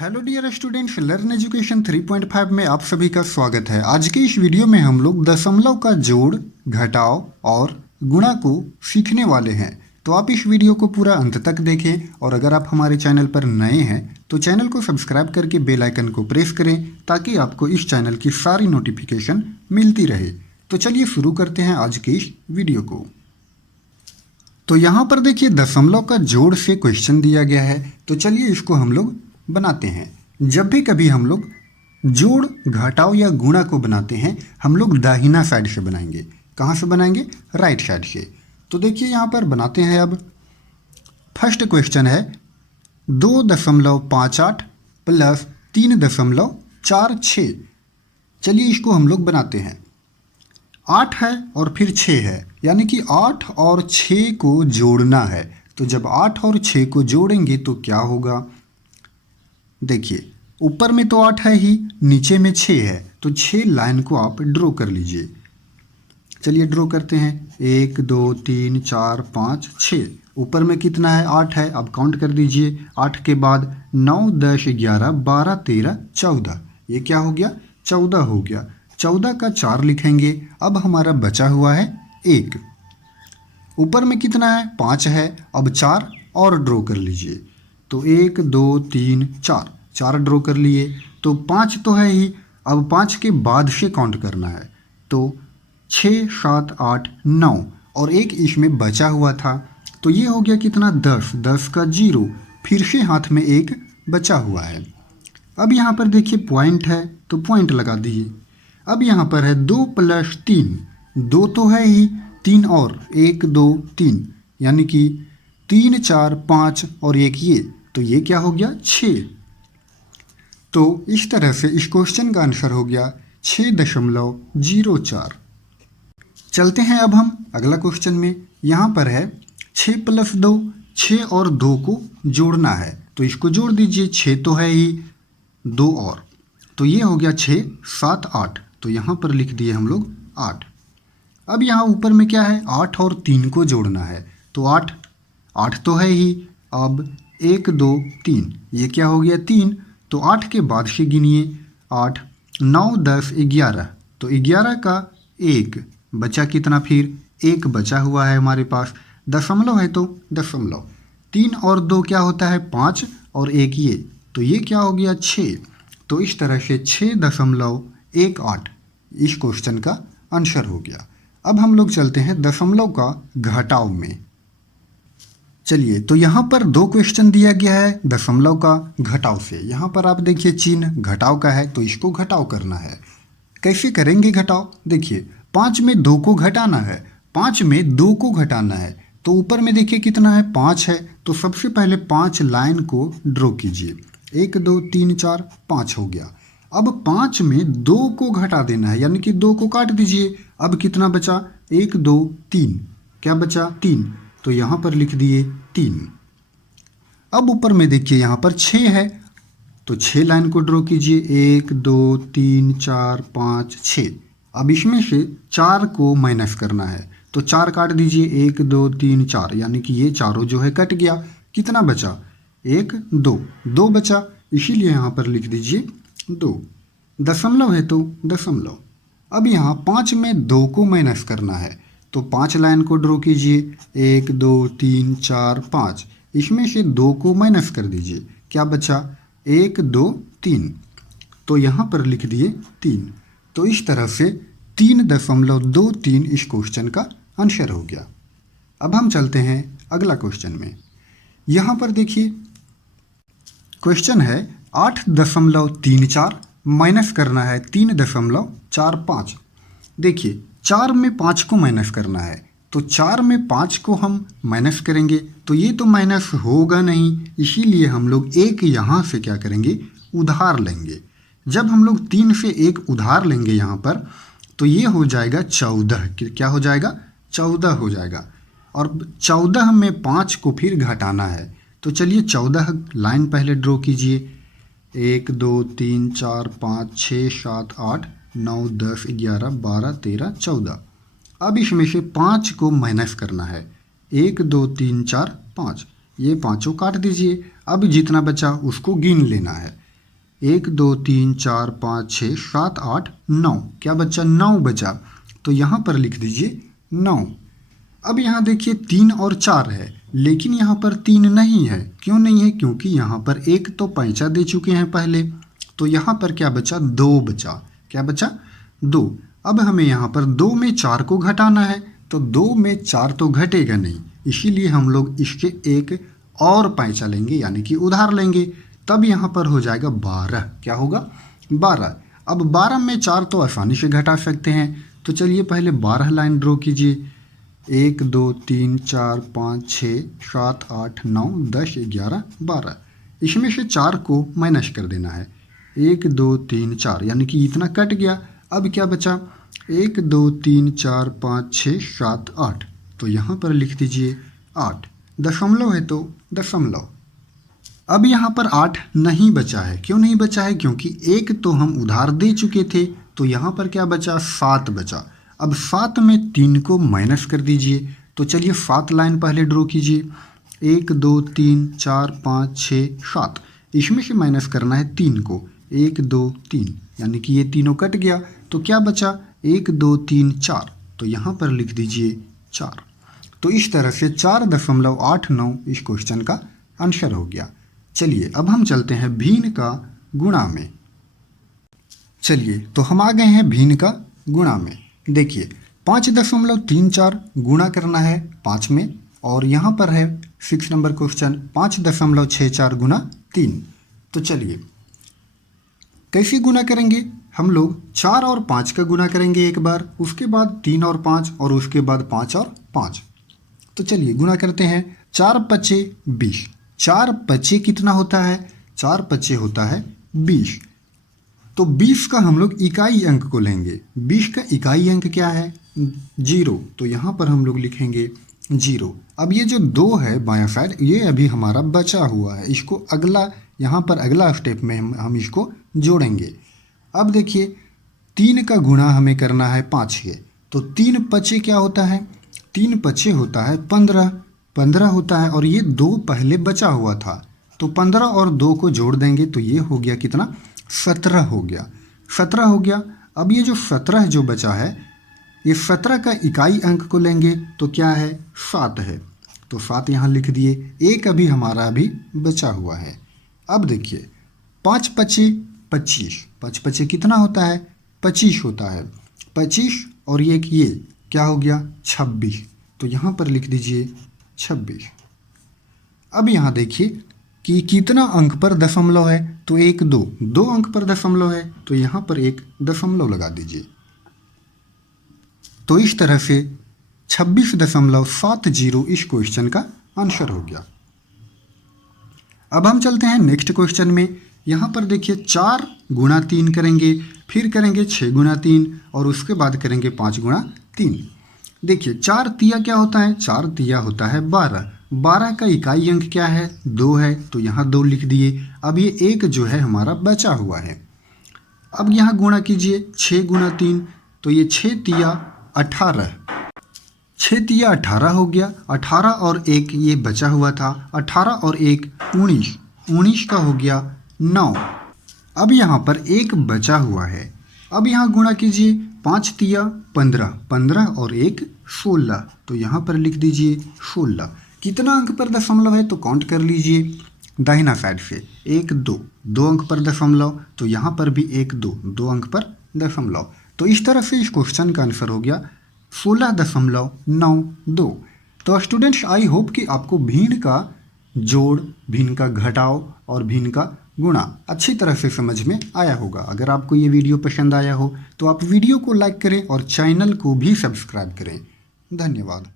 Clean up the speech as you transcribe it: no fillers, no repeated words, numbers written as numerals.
Hello dear students, learn education 3.5 में आप सभी का स्वागत है। आज के इस वीडियो में हम लोग दशमलव का जोड़, घटाव और गुणा को सीखने वाले हैं। तो आप इस वीडियो को पूरा अंत तक देखें और अगर आप हमारे चैनल पर नए हैं तो चैनल को सब्सक्राइब करके बेल आइकन को प्रेस करें ताकि आपको इस चैनल की सारी नोटिफिकेशन मिलती रहे। तो चलिए शुरू करते हैं आज के इस वीडियो को। तो यहाँ पर देखिए दशमलव का जोड़ से क्वेश्चन दिया गया है, तो चलिए इसको हम लोग बनाते हैं। जब भी कभी हम लोग जोड़, घटाव या गुणा को बनाते हैं हम लोग दाहिना साइड से बनाएंगे। कहाँ से बनाएंगे? राइट साइड से। तो देखिए यहाँ पर बनाते हैं। अब फर्स्ट क्वेश्चन है 2.58 प्लस 3.46। चलिए इसको हम लोग बनाते हैं। 8 है और फिर 6 है, यानी कि 8 और 6 को जोड़ना है। तो जब 8 और 6 को जोड़ेंगे तो क्या होगा? देखिए ऊपर में तो 8 है ही, नीचे में 6 है, तो 6 लाइन को आप ड्रॉ कर लीजिए। चलिए ड्रॉ करते हैं। 1 2 3 4 5 6। ऊपर में कितना है? 8 है। अब काउंट कर दीजिए। 8 के बाद 9 10 11 12 13 14। ये क्या हो गया? 14 हो गया। 14 का 4 लिखेंगे। अब हमारा बचा हुआ है 1। ऊपर में कितना है? 5 है। अब 4 और ड्रॉ कर लीजिए। तो 1 2 3 4, 4 ड्रॉ कर लिए। तो 5 तो है ही, अब 5 के बाद से काउंट करना है। तो 6 7 8 9 और एक इसमें बचा हुआ था, तो ये हो गया कितना? 10। 10 का 0, फिर से हाथ में 1 बचा हुआ है। अब यहाँ पर देखिए पॉइंट है, तो पॉइंट लगा दिए। अब यहाँ पर है 2 + 3। 2 तो है ही, 3 और 1 2 3, यानी कि 3 4 5 और 1 ये, तो ये क्या हो गया? 6। तो इस तरह से इस क्वेश्चन का आंसर हो गया 6.04। चलते हैं अब हम अगला क्वेश्चन में। यहाँ पर है 6 + 2। 6 और 2 को जोड़ना है, तो इसको जोड़ दीजिए। 6 तो है ही, 2 और, तो ये हो गया 6 7 8। तो यहाँ पर लिख दिए हम लोग 8। अब यहाँ ऊपर में क्या है? 8 और 3 को जोड़ना है, तो 8 तो है ही। अब 1 2 3, ये क्या हो गया? 3। तो 8 के बाद से गिनिए। 8 9 10 11, तो 11 का 1 बचा कितना? फिर 1 बचा हुआ है हमारे पास। दशमलव है तो दशमलव। 3 और 2 क्या होता है? 5 और 1 ये, तो ये क्या हो गया? 6। तो इस तरह से 6.18 इस क्वेश्चन का आंसर हो गया। अब हम लोग चलते हैं दशमलव का घटाव में। चलिए, तो यहाँ पर 2 क्वेश्चन दिया गया है दशमलव का घटाव से। यहाँ पर आप देखिए चिन्ह घटाव का है, तो इसको घटाव करना है। कैसे करेंगे घटाव? देखिए 5 में 2 को घटाना है, 5 में 2 को घटाना है। तो ऊपर में देखिए कितना है? 5 है। तो सबसे पहले 5 लाइन को ड्रॉ कीजिए। 1 2 3 4 5 हो गया। अब 5 में 2 को घटा देना है, यानी कि 2 को काट दीजिए। अब कितना बचा? 1 2 3, क्या बचा? 3। तो यहाँ पर लिख दिए 3। अब ऊपर में देखिए यहाँ पर 6 है, तो 6 लाइन को ड्रॉ कीजिए। 1 2 3 4 5 6। अब इसमें से 4 को माइनस करना है, तो 4 काट दीजिए। 1 2 3 4, यानी कि ये चारों जो है कट गया। कितना बचा? 1 2, 2 बचा, इसीलिए यहाँ पर लिख दीजिए 2। दशमलव है तो दशमलव। अब यहाँ 5 में 2 को माइनस करना है, तो 5 लाइन को ड्रॉ कीजिए। 1 2 3 4 5, इसमें से 2 को माइनस कर दीजिए। क्या बचा? 1 2 3, तो यहाँ पर लिख दिए 3। तो इस तरह से 3.23 इस क्वेश्चन का आंसर हो गया। अब हम चलते हैं अगला क्वेश्चन में। यहाँ पर देखिए क्वेश्चन है 8.34 माइनस करना है 3.45। देखिए 4 में 5 को माइनस करना है, तो 4 में 5 को हम माइनस करेंगे तो ये तो माइनस होगा नहीं, इसीलिए हम लोग एक यहाँ से क्या करेंगे? उधार लेंगे। जब हम लोग 3 से 1 उधार लेंगे यहाँ पर, तो ये हो जाएगा 14। क्या हो जाएगा? 14 हो जाएगा। और 14 में 5 को फिर घटाना है, तो चलिए 14 लाइन पहले ड्रॉ कीजिए। 1 2 3 4 5 6 7 8 9 10 11 12 13 14। अब इसमें से 5 को माइनस करना है। 1 2 3 4 5, ये पाँचों काट दीजिए। अब जितना बचा उसको गिन लेना है। 1 2 3 4 5 6 7 8 9, क्या बचा? 9 बचा। तो यहाँ पर लिख दीजिए 9। अब यहाँ देखिए 3 और 4 है, लेकिन यहाँ पर 3 नहीं है। क्यों नहीं है? क्योंकि यहाँ पर एक तो पैंचा दे चुके हैं पहले, तो यहाँ पर क्या बचा? 2 बचा। क्या बचा? 2। अब हमें यहाँ पर 2 में 4 को घटाना है, तो 2 में 4 तो घटेगा नहीं, इसीलिए हम लोग इसके एक और पैंचा लेंगे, यानी कि उधार लेंगे। तब यहाँ पर हो जाएगा 12। क्या होगा? 12। अब 12 में 4 तो आसानी से घटा सकते हैं, तो चलिए पहले 12 लाइन ड्रॉ कीजिए। 1 2 3 4 5 6 7 8 9 10 11 12। इसमें से 4 को माइनस कर देना है। 1 2 3 4, यानी कि इतना कट गया। अब क्या बचा? 1 2 3 4 5 6 7 8, तो यहाँ पर लिख दीजिए 8। दशमलव है तो दशमलव। अब यहाँ पर 8 नहीं बचा है। क्यों नहीं बचा है? क्योंकि एक तो हम उधार दे चुके थे, तो यहाँ पर क्या बचा? 7 बचा। अब 7 में 3 को माइनस कर दीजिए। तो चलिए 7 लाइन पहले ड्रॉ कीजिए। 1 2 3 4 5 6 7, इसमें से माइनस करना है 3 को। 1 2 3, यानी कि ये तीनों कट गया, तो क्या बचा? 1 2 3 4, तो यहाँ पर लिख दीजिए 4। तो इस तरह से 4.89 इस क्वेश्चन का आंसर हो गया। चलिए अब हम चलते हैं भिन्न का गुणा में। चलिए तो हम आ गए हैं भिन्न का गुणा में। देखिए 5.34 गुणा करना है 5 में, और यहाँ पर है 6 नंबर क्वेश्चन 5.64 गुणा 3। तो चलिए कैसे गुणा करेंगे? हम लोग 4 और 5 का गुणा करेंगे एक बार, उसके बाद 3 और 5, और उसके बाद 5 और 5। तो चलिए गुणा करते हैं। 4 5 20। 4 5 कितना होता है? 4 5 होता है 20। तो 20 का हम लोग इकाई अंक को लेंगे। 20 का इकाई अंक क्या है? 0। तो यहाँ पर हम लोग लिखेंगे 0। अब ये जो 2 है बायां साइड, ये अभी हमारा बचा हुआ है, इसको अगला यहाँ पर अगला स्टेप में हम इसको जोड़ेंगे। अब देखिए 3 का गुणा हमें करना है 5 के, तो 3 5 क्या होता है? 3 5 होता है 15। 15 होता है, और ये 2 पहले बचा हुआ था, तो 15 और 2 को जोड़ देंगे तो ये हो गया कितना? 17 हो गया। 17 हो गया। अब ये जो 17 जो बचा है, ये 17 का इकाई अंक को लेंगे तो क्या है? 7 है। तो 7 यहाँ लिख दिए। एक अभी हमारा अभी बचा हुआ है। अब देखिए 5 5 25। 5 5 कितना होता है? 25 होता है। 25 और ये क्या हो गया? 26। तो यहाँ पर लिख दीजिए 26। अब यहाँ देखिए कि कितना अंक पर दशमलव है? तो 1 2, 2 अंक पर दशमलव है, तो यहाँ पर एक दशमलव लगा दीजिए। तो इस तरह से 26.70 इस क्वेश्चन का आंसर हो गया। अब हम चलते हैं नेक्स्ट क्वेश्चन में। यहाँ पर देखिए 4 गुणा 3 करेंगे, फिर करेंगे 6 गुणा 3, और उसके बाद करेंगे 5 गुणा 3। देखिए 4 तिया क्या होता है? 4 तिया होता है 12। 12 का इकाई अंक क्या है? 2 है, तो यहाँ 2 लिख दिए। अब ये एक जो है हमारा बचा हुआ है। अब यहाँ गुणा कीजिए 6 गुणा 3, तो ये 6 तिया 18। 6 तिया 18 हो गया। 18 और 1 ये बचा हुआ था, 18 और 1 19। 19 का हो गया 9। अब यहाँ पर एक बचा हुआ है। अब यहाँ गुणा कीजिए 5 तिया 15। 15 और 1 16, तो यहाँ पर लिख दीजिए 16। कितना अंक पर दशमलव है? तो काउंट कर लीजिए दाहिना साइड से। 1 2, 2 अंक पर दशमलव, तो यहाँ पर भी 1 2, 2 अंक पर दशमलव। तो इस तरह से इस क्वेश्चन का आंसर हो गया 16.92। तो स्टूडेंट्स, आई होप कि आपको भिन्न का जोड़, भिन्न का घटाव और भिन्न का गुणा अच्छी तरह से समझ में आया होगा। अगर आपको ये वीडियो पसंद आया हो तो आप वीडियो को लाइक करें और चैनल को भी सब्सक्राइब करें। धन्यवाद।